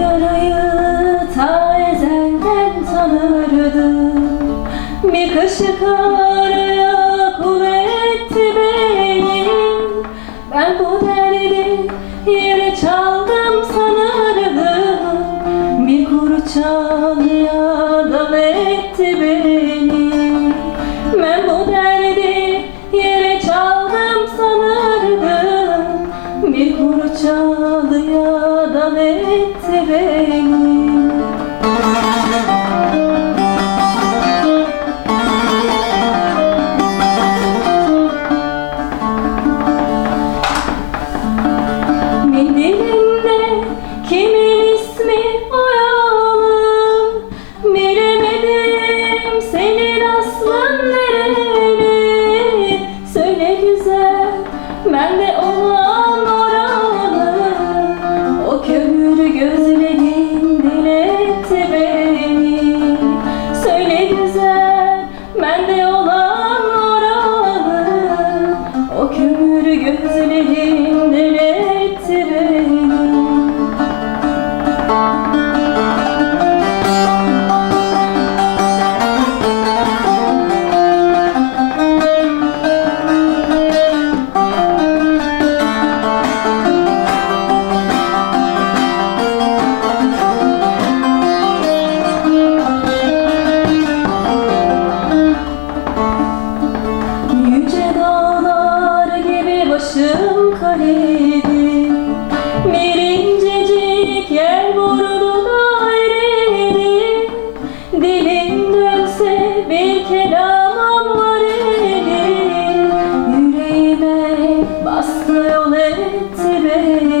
Yarayı ta ezelden tanırdım. Bir kaşık Oh onu Baby.